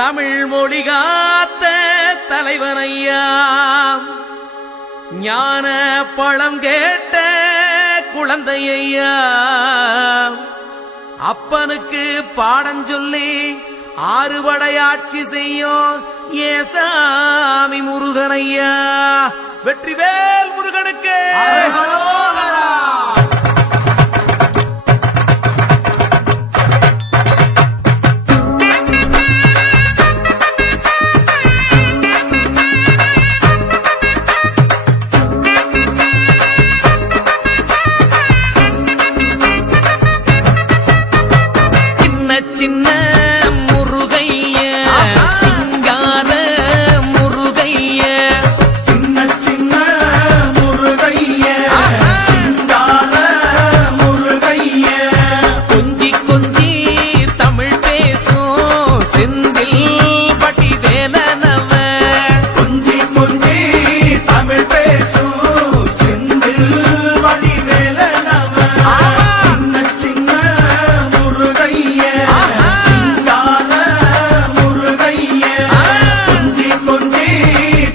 தமிழ் மொழி காத்த தலைவனையா, ஞான பழம் கேட்ட குழந்தையா, அப்பனுக்கு பாடம் சொல்லி ஆறுபடையாட்சி செய்யும் ஏசாமி முருகனையா. வெற்றிவேல் முருகனுக்கு சின்ன முருகைய, சிங்கார முருகைய, சின்ன சின்ன முருகைய, சிங்கார முருகைய, கொஞ்சி கொஞ்சி தமிழ் பேசும் செந்தில் பட்டி வேலனவ, கொஞ்சி கொஞ்சி தமிழ் பேசும் செந்தில் வடிவேலனவ. சின்ன சின்ன முருகைய, சிங்கார முருகைய, கொஞ்சி கொஞ்சி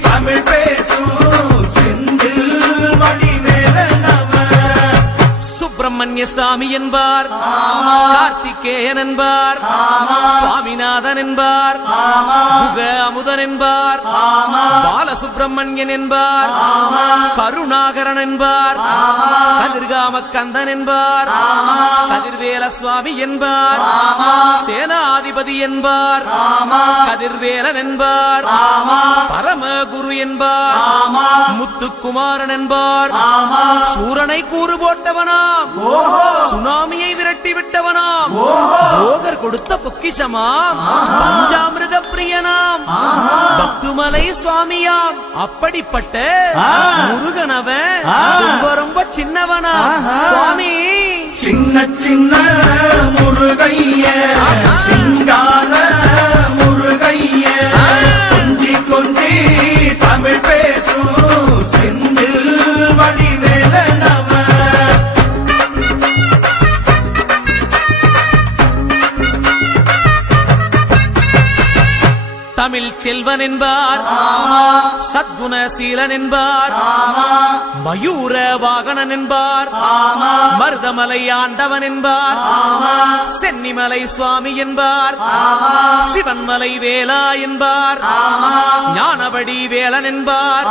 தமிழ் பேசும் செந்தில் வடிவேலனவ. சுப்பிரமணிய சாமி என்பார், கார்த்திகேயன் என்பார், சுவாமிநாதன் என்பார், முக அமுதன் என்பார், பாலசுப்பிரமணியன் என்பார், கருணாகரன் என்பார், கதிர்காம கந்தன் என்பார், கதிர்வேல சுவாமி என்பார், சேனாதிபதி என்பார், கதிர்வேலன் என்பார், பரமகுரு என்பார், முத்துக்குமாரன் என்பார், சூரனை கூறு போட்டவனாம், சுனாமியை விரட்டி விட்டவனாம், போகர் கொடுத்த பொக்கிஷமாம், பஞ்சாமிரத பிரியனாம், பக்துமலை சுவாமியாம். அப்படிப்பட்ட முருகனவன் ரொம்ப ரொம்ப சின்னவனா சுவாமி. சின்ன சின்ன முருகைய, சிங்கார முருகைய, கொஞ்சி கொஞ்சி தமிழ் பேசும் செந்தில் வடிவேலனவ. தமிழ் செல்வன் என்பார், சத்குணசீலன் என்பார், மயூர வாகனன் என்பார், மருதமலை ஆண்டவன் என்பார், சென்னிமலை சுவாமி என்பார், சிவன்மலை வேலா என்பார், ஞானவடி வேலன் என்பார்,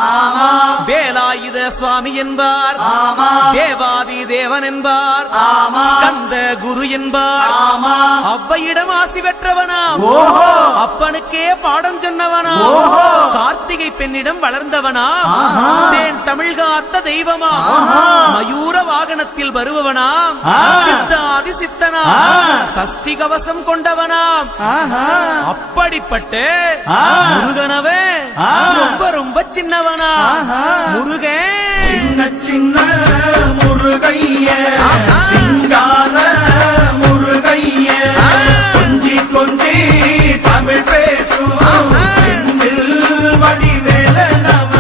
வேலாயுத சுவாமி என்பார், தேவாதி தேவன் என்பார், ஸ்கந்த குரு என்பார், அவ்வையிடம் ஆசி பெற்றவனாம், அப்பனுக்கே பாடம் சொன்னவனா, கார்த்திகை பெண்ணிடம் வளர்ந்தவனா, தேன் தமிழ் காத்த தெய்வமா, மயூர வாகனத்தில் வருபவனாம், சித்தாதி சித்தனா, சஷ்டி கவசம் கொண்டவனாம். அப்படிப்பட்ட முருகனவே ரொம்ப ரொம்ப சின்னவனா முருகன். சின்ன சின்ன முருகைய, சிங்கார முருகைய, கொஞ்சி கொஞ்சி தமிழ் பேசும் செந்தில் வடிவேலனவ.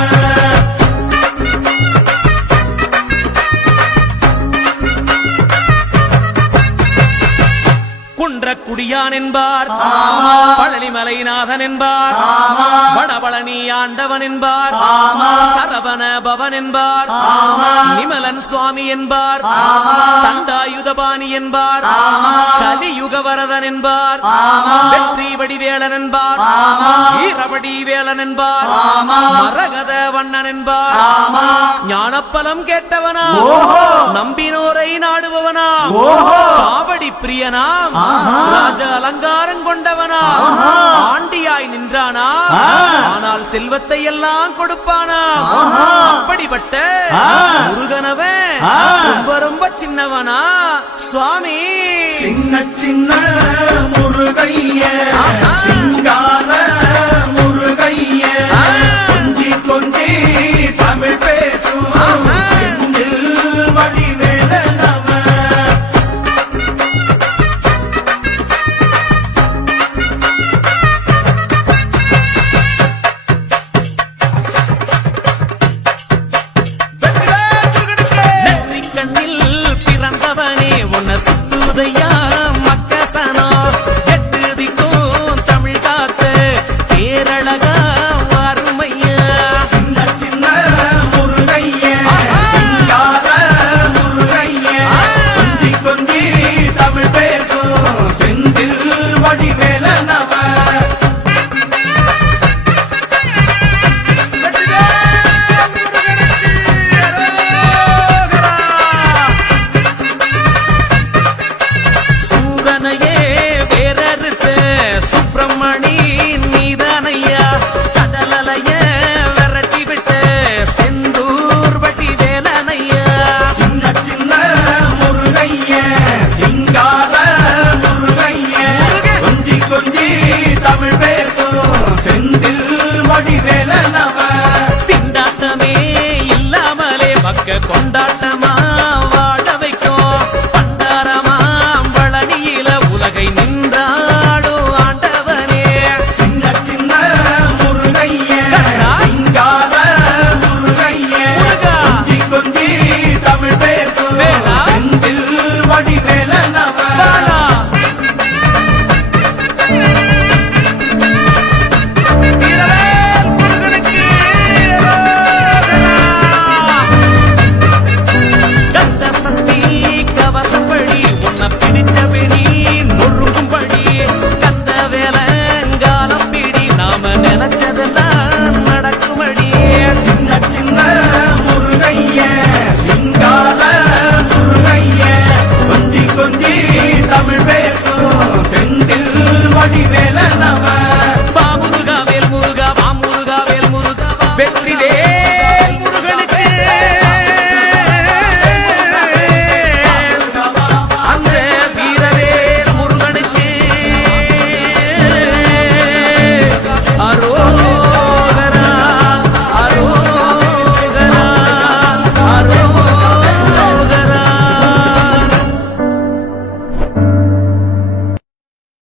குன்றக்குடியான் என்பார், பழனிமலைநாதன் என்பார், வடபழனி ஆண்டவன் என்பார், சரவண பவன் என்பார், நிமலன் சுவாமி என்பார், தண்டாயுதபாணி என்பார், கலியுகவரதன் என்பார், வெற்றி வடிவேலன் என்பார், வீரவடி வேலன் என்பார், மரகத வண்ணன் என்பார், ஞானப்பலம் கேட்டவனா, நம்பினோரை நாடுபவனா, காவடி பிரியனாம், ராஜ அலங்காரம் கொண்டவனா, ஆண்டியாய் நின்றானா, ஆனால் செல்வத்தை எல்லாம் கொடுப்பானா. அப்படிப்பட்ட முருகனவன் ரொம்ப ரொம்ப சின்னவனா சுவாமி. சின்ன சின்ன